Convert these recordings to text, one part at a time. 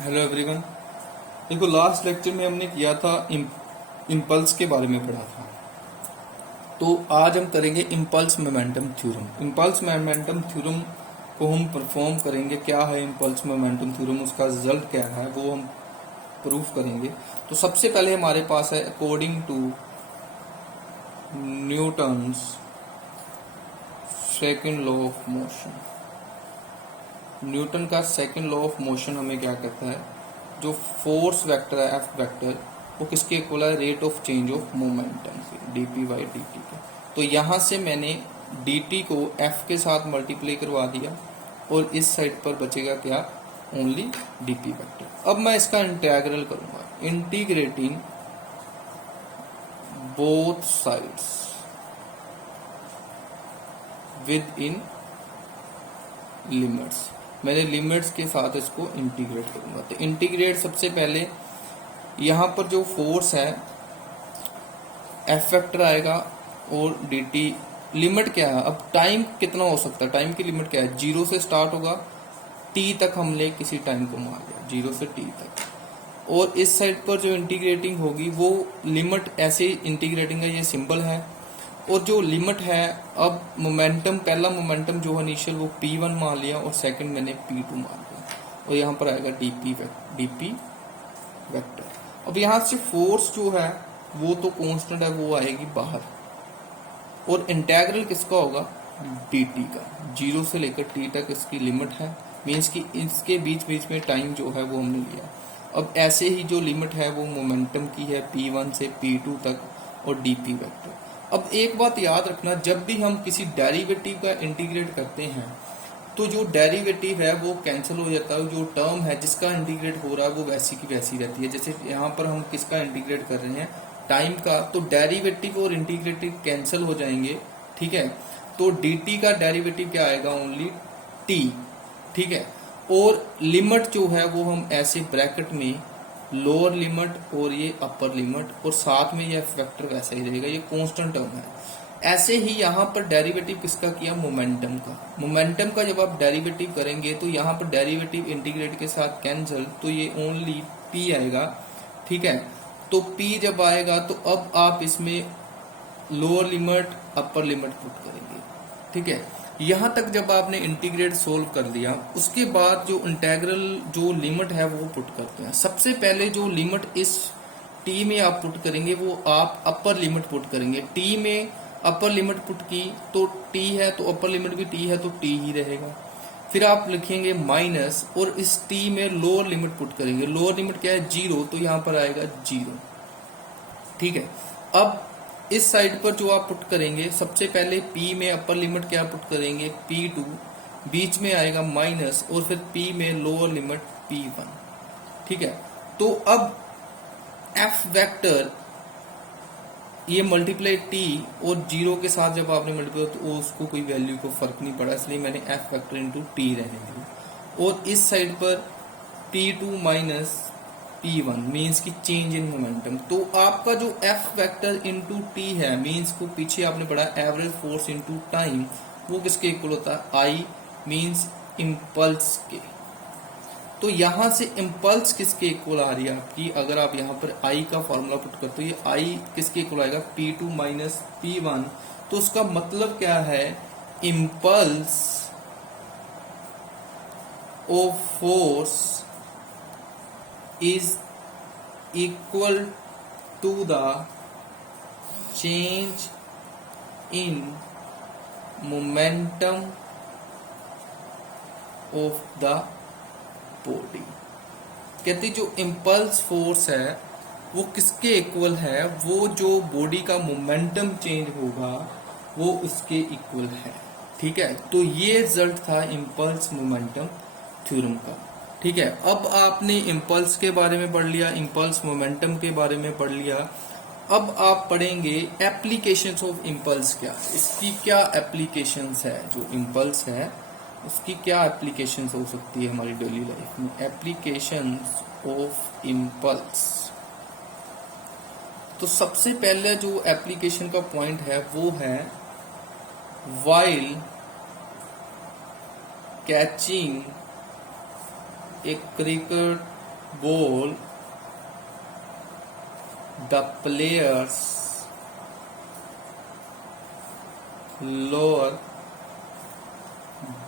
Hello everyone. देखो, last lecture में हमने किया था इम्पल्स के बारे में पढ़ा था। तो आज हम करेंगे impulse momentum theorem. Impulse momentum theorem को हम परफॉर्म करेंगे। क्या है इम्पल्स मोमेंटम थ्योरम, उसका रिजल्ट क्या है वो हम प्रूफ करेंगे। तो सबसे पहले हमारे पास है according to Newton's second law of motion. Newton का सेकेंड लॉ ऑफ मोशन हमें क्या कहता है, जो फोर्स वेक्टर है एफ वेक्टर, वो किसके इक्वल है, rate of change of momentum से, डीपी बाई डी टी का। तो यहाँ से मैंने dt को f के साथ मल्टीप्लाई करवा दिया और इस साइड पर बचेगा क्या, ओनली dp वेक्टर। अब मैं इसका इंटीग्रल करूंगा, integrating both sides with in limits. मैंने लिमिट्स के साथ इसको इंटीग्रेट करूंगा। तो इंटीग्रेट सबसे पहले यहाँ पर जो फोर्स है एफ वेक्टर आएगा और डी टी। लिमिट क्या है, अब टाइम कितना हो सकता है, टाइम की लिमिट क्या है, 0 से स्टार्ट होगा, टी तक हमने किसी टाइम को मान लिया, 0 से टी तक। और इस साइड पर जो इंटीग्रेटिंग होगी वो लिमिट ऐसे इंटीग्रेटिंग है, ये सिंबल है। और जो लिमिट है, अब मोमेंटम, पहला मोमेंटम जो है इनिशियल वो p1 मान लिया और सेकंड मैंने p2 मान लिया, और यहाँ पर आएगा dp वेक्टर। अब यहाँ से फोर्स जो है वो तो कांस्टेंट है, वो आएगी बाहर। और इंटीग्रल किसका होगा, dt का, 0 से लेकर t तक इसकी लिमिट है, मीन्स कि इसके बीच बीच में टाइम जो है वो हमने लिया। अब ऐसे ही जो लिमिट है वो मोमेंटम की है p1 से p2 तक और dp वेक्टर। अब एक बात याद रखना, जब भी हम किसी डेरिवेटिव का इंटीग्रेट करते हैं तो जो डेरिवेटिव है वो कैंसिल हो जाता है, जो टर्म है जिसका इंटीग्रेट हो रहा है वो वैसी की वैसी रहती है। जैसे यहाँ पर हम किसका इंटीग्रेट कर रहे हैं, टाइम का, तो डेरिवेटिव और इंटीग्रेटिव कैंसिल हो जाएंगे, ठीक है। तो dt का डेरिवेटिव क्या आएगा, ओनली t, ठीक है। और लिमिट जो है वो हम ऐसे ब्रैकेट में लोअर लिमिट और ये अपर लिमिट, और साथ में ये फैक्टर वैसा ही रहेगा, ये कांस्टेंट टर्म है। ऐसे ही यहाँ पर डेरिवेटिव किसका किया, मोमेंटम का। मोमेंटम का जब आप डेरिवेटिव करेंगे तो यहाँ पर डेरिवेटिव इंटीग्रेट के साथ कैंसिल, तो ये ओनली p आएगा, ठीक है। तो p जब आएगा तो अब आप इसमें lower limit upper limit put करेंगे, ठीक है। यहाँ तक जब आपने इंटीग्रेट सोल्व कर लिया, उसके बाद जो इंटीग्रल जो लिमिट है वो पुट करते हैं। सबसे पहले जो लिमिट इस t में आप पुट करेंगे वो आप अपर लिमिट पुट करेंगे। t में अपर लिमिट पुट की तो t है, तो अपर लिमिट भी t है तो t ही रहेगा। फिर आप लिखेंगे माइनस, और इस t में लोअर लिमिट पुट करेंगे। लोअर लिमिट क्या है, 0, तो यहाँ पर आएगा 0, ठीक है। अब इस साइड पर जो आप पुट करेंगे, सबसे पहले p में अपर लिमिट क्या पुट करेंगे, p2, बीच में आएगा माइनस, और फिर p में लोअर लिमिट p1, ठीक है। तो अब f वेक्टर ये मल्टीप्लाई t और 0 के साथ जब आपने मल्टीप्लाई तो उसको कोई वैल्यू को फर्क नहीं पड़ा, इसलिए मैंने f वेक्टर इंटू t रहने दिया। और इस साइड पर p2 माइनस p1 मीन्स की चेंज इन मोमेंटम। तो आपका जो f वेक्टर इंटू t है, मीन्स को पीछे आपने पढ़ा एवरेज फोर्स इंटू टाइम, वो किसके इक्वल होता है, i मीन्स इम्पल्स के। तो यहाँ से इम्पल्स किसके इक्वल आ रही है आपकी, अगर आप यहाँ पर i का फॉर्मूला पुट करते हो, ये i किसके इक्वल आएगा, p2 माइनस p1। तो उसका मतलब क्या है, impulse of force is equal to the change in momentum of the body। कहते जो इम्पल्स फोर्स है वो किसके इक्वल है, वो जो बॉडी का मोमेंटम चेंज होगा वो उसके इक्वल है, ठीक है। तो ये रिजल्ट था इम्पल्स मोमेंटम थ्योरम का, ठीक है। अब आपने इम्पल्स के बारे में पढ़ लिया, इम्पल्स मोमेंटम के बारे में पढ़ लिया। अब आप पढ़ेंगे एप्लीकेशंस ऑफ इम्पल्स, क्या इसकी क्या एप्लीकेशंस है, जो इम्पल्स है उसकी क्या एप्लीकेशंस हो सकती है हमारी डेली लाइफ में। एप्लीकेशंस ऑफ इम्पल्स, तो सबसे पहले जो एप्लीकेशन का पॉइंट है वो है while catching a cricket ball, the players lower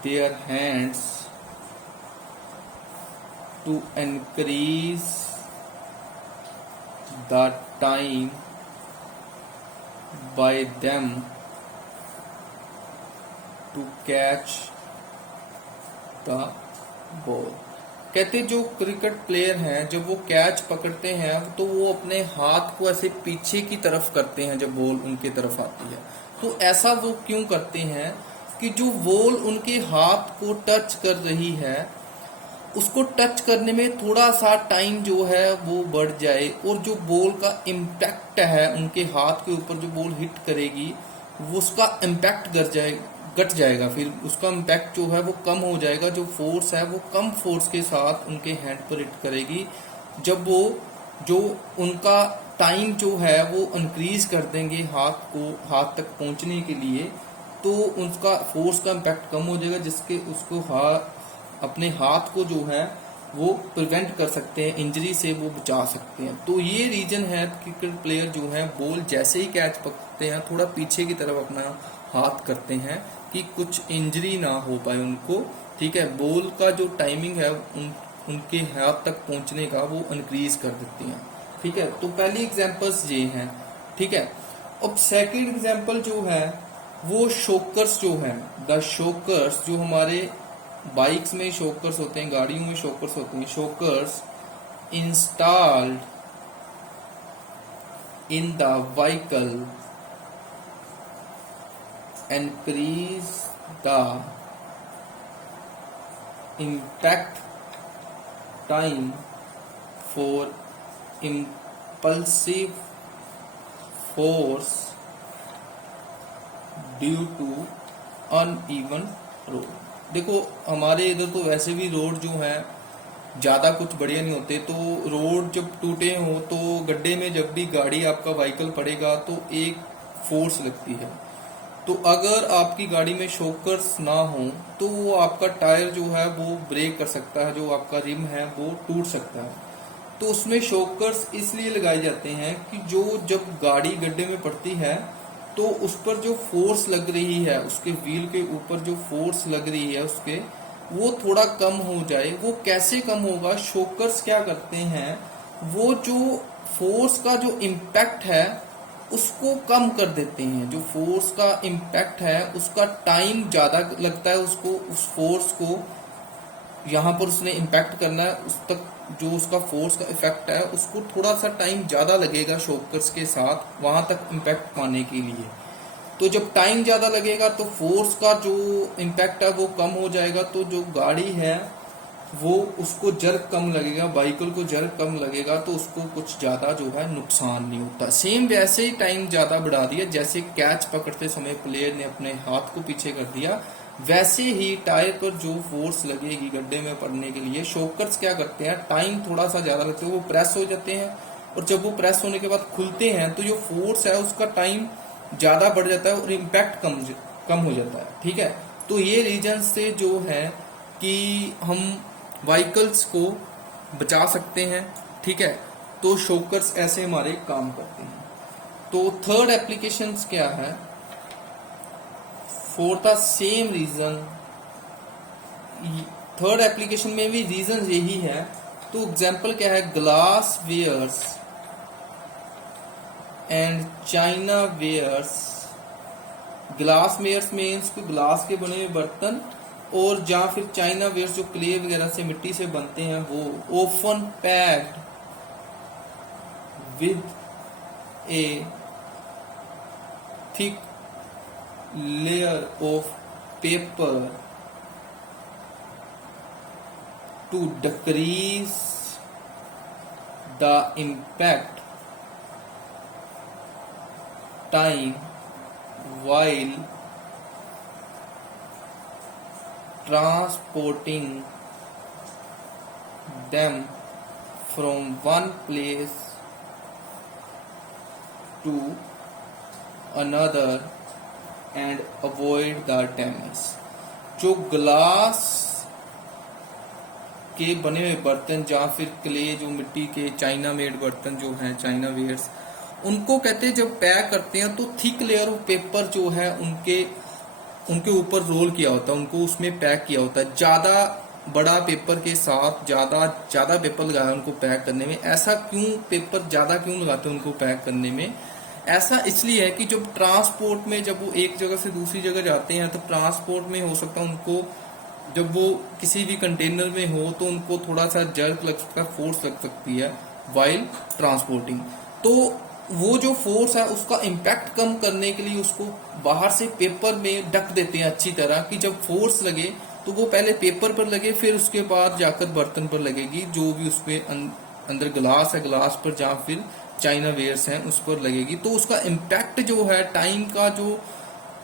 their hands to increase the time by them to catch the ball। कहते जो क्रिकेट प्लेयर हैं जब वो कैच पकड़ते हैं तो वो अपने हाथ को ऐसे पीछे की तरफ करते हैं जब बॉल उनके तरफ आती है। तो ऐसा वो क्यों करते हैं कि जो बॉल उनके हाथ को टच कर रही है उसको टच करने में थोड़ा सा टाइम जो है वो बढ़ जाए और जो बॉल का इम्पैक्ट है उनके हाथ के ऊपर जो बॉल हिट करेगी वो उसका इम्पैक्ट घट जाएगा, फिर उसका इम्पैक्ट जो है वो कम हो जाएगा, जो फोर्स है वो कम फोर्स के साथ उनके हैंड पर हिट करेगी। जब वो जो उनका टाइम जो है वो इंक्रीज कर देंगे हाथ तक पहुंचने के लिए तो उनका फोर्स का इम्पैक्ट कम हो जाएगा, जिसके उसको अपने हाथ को जो है वो प्रिवेंट कर सकते हैं, इंजरी से वो बचा सकते हैं। तो ये रीजन है क्रिकेट प्लेयर जो है बॉल जैसे ही कैच पकड़ते हैं थोड़ा पीछे की तरफ अपना हाथ करते हैं कि कुछ इंजरी ना हो पाए उनको। ठीक है, बॉल का जो टाइमिंग है उनके हाथ तक पहुंचने का वो इंक्रीज कर देती हैं। ठीक है, तो पहली एग्जांपल्स ये हैं। ठीक है, अब सेकंड एग्जांपल जो है वो शोकर्स जो है, द शोकर्स जो हमारे बाइक्स में शोकर्स होते हैं, गाड़ियों में शोकर्स होते हैं। Shockers installed in the vehicle increase the impact time for impulsive force due to uneven road। देखो हमारे इधर तो वैसे भी रोड जो है ज़्यादा कुछ बढ़िया नहीं होते, तो रोड जब टूटे हो तो गड्ढे में जब भी गाड़ी आपका व्हीकल पड़ेगा तो एक फोर्स लगती है। तो अगर आपकी गाड़ी में शॉकर्स ना हो तो वो आपका टायर जो है वो ब्रेक कर सकता है, जो आपका रिम है वो टूट सकता है। तो उसमें शॉकर्स इसलिए लगाए जाते हैं कि जो जब गाड़ी गड्ढे में पड़ती है तो उस पर जो फोर्स लग रही है, उसके व्हील के ऊपर जो फोर्स लग रही है उसके, वो थोड़ा कम हो जाए। वो कैसे कम होगा? शॉकर्स क्या करते हैं, वो जो फोर्स का जो इम्पैक्ट है उसको कम कर देते हैं। जो फोर्स का इम्पैक्ट है उसका टाइम ज्यादा लगता है उसको, उस फोर्स को यहाँ पर उसने इम्पैक्ट करना है, उस तक जो उसका फोर्स का इफेक्ट है उसको थोड़ा सा टाइम ज्यादा लगेगा शॉकर्स के साथ वहां तक इम्पैक्ट पाने के लिए। तो जब टाइम ज्यादा लगेगा तो फोर्स का जो इम्पैक्ट है वो कम हो जाएगा, तो जो गाड़ी है वो उसको जर्क कम लगेगा, व्हीकल को जर्क कम लगेगा, तो उसको कुछ ज्यादा जो है नुकसान नहीं होता। सेम वैसे ही टाइम ज्यादा बढ़ा दिया, जैसे कैच पकड़ते समय प्लेयर ने अपने हाथ को पीछे कर दिया, वैसे ही टायर पर जो फोर्स लगेगी गड्ढे में पड़ने के लिए, शॉकर्स क्या करते हैं, टाइम थोड़ा सा ज्यादा लगता है, वो प्रेस हो जाते हैं, और जब वो प्रेस होने के बाद खुलते हैं तो जो फोर्स है उसका टाइम ज्यादा बढ़ जाता है और इम्पैक्ट कम हो जाता है। ठीक है, तो ये रीजन से जो है कि हम व्हीकल्स को बचा सकते हैं। ठीक है, तो शॉकर्स ऐसे हमारे काम करते हैं। तो थर्ड एप्लीकेशन क्या है, for the same reason, third application में भी रीजन यही है। तो एग्जाम्पल क्या है, glass wares and china wares. Glass wares means glass के बने हुए बर्तन, और या फिर चाइना वेयर्स जो क्ले वगैरह से, मिट्टी से बनते हैं, वो often packed with a thick layer of paper to decrease the impact time while transporting them from one place to another and avoid the damage। जो ग्लास के बने हुए बर्तन या फिर क्ले, जो मिट्टी के चाइना मेड बर्तन जो हैं, चाइना वेयर्स, उनको कहते हैं जब पैक करते हैं तो थिक लेयर ऑफ पेपर जो है उनके ऊपर रोल किया होता है, उनको उसमें पैक किया होता है। ज्यादा बड़ा पेपर के साथ ज्यादा पेपर लगाया उनको पैक करने में। ऐसा क्यों, पेपर ज्यादा क्यों लगाते हैं उनको पैक करने में? ऐसा इसलिए है कि जब ट्रांसपोर्ट में, जब वो एक जगह से दूसरी जगह जाते हैं तो ट्रांसपोर्ट में हो सकता है उनको, जब वो किसी भी कंटेनर में हो तो उनको थोड़ा सा जर्क लग सकता है, फोर्स लग सकती है वाइल ट्रांसपोर्टिंग। तो वो जो फोर्स है उसका इम्पैक्ट कम करने के लिए उसको बाहर से पेपर में ढक देते हैं अच्छी तरह, कि जब फोर्स लगे तो वो पहले पेपर पर लगे, फिर उसके बाद जाकर बर्तन पर लगेगी, जो भी उसमें अंदर ग्लास है, ग्लास पर, जहाँ फिर चाइना वेयर्स हैं उस पर लगेगी। तो उसका इम्पैक्ट जो है,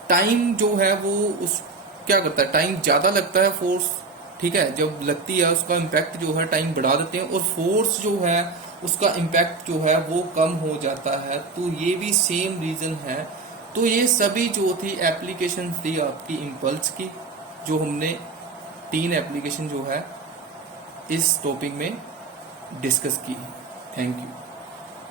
टाइम जो है वो उस क्या करता है, टाइम ज्यादा लगता है फोर्स, ठीक है, जब लगती है उसका इम्पैक्ट जो है टाइम बढ़ा देते हैं, और फोर्स जो है उसका इम्पैक्ट जो है वो कम हो जाता है। तो ये भी सेम रीजन है। तो ये सभी जो थी एप्लीकेशन थी आपकी इम्पल्स की, जो हमने 3 एप्लीकेशन जो है इस टॉपिक में डिस्कस की। Thank you.